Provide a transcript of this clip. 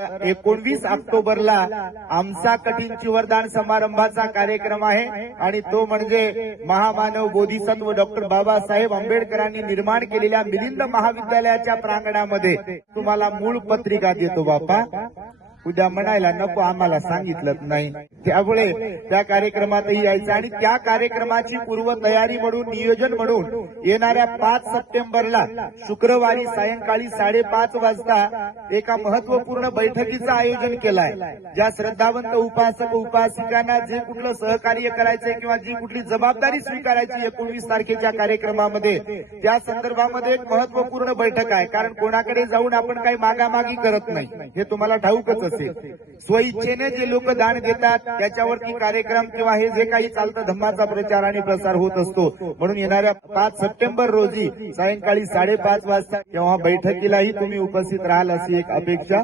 19 ऑक्टोबरला आमचा कठीण वरदान समारंभाचा कार्यक्रम आहे आणि तो म्हणजे महामानव बोधिसत्व डॉक्टर बाबासाहेब आंबेडकरांनी निर्माण केलेल्या मिलिंद महाविद्यालयाच्या प्रांगणामध्ये तुम्हाला मूळ पत्रिका देतो बापा. उद्या म्हणायला नको आम्हाला सांगितलं नाही, त्यामुळे त्या कार्यक्रमातही यायचं आणि त्या कार्यक्रमाची पूर्वतयारी म्हणून नियोजन म्हणून येणाऱ्या 5 सप्टेंबरला शुक्रवारी सायंकाळी 5:30 वाजता एका महत्वपूर्ण बैठकीचं आयोजन केलंय. ज्या श्रद्धावंत उपासक उपासिकांना जे कुठलं सहकार्य करायचंय किंवा जी कुठली जबाबदारी स्वीकारायची 19 तारखेच्या कार्यक्रमामध्ये, त्या संदर्भामध्ये एक महत्वपूर्ण बैठक आहे. कारण कोणाकडे जाऊन आपण काही मागामागी करत नाही, हे तुम्हाला ठाऊकच. स्वइच्छेने जे लोक दान देतात त्याच्यावरती कार्यक्रम किंवा हे जे काही चालतं धम्माचा प्रचार आणि प्रसार होत असतो. म्हणून येणाऱ्या 5 सप्टेंबर रोजी सायंकाळी 5:30 वाजता तेव्हा बैठकीलाही तुम्ही उपस्थित राहाल अशी एक अपेक्षा.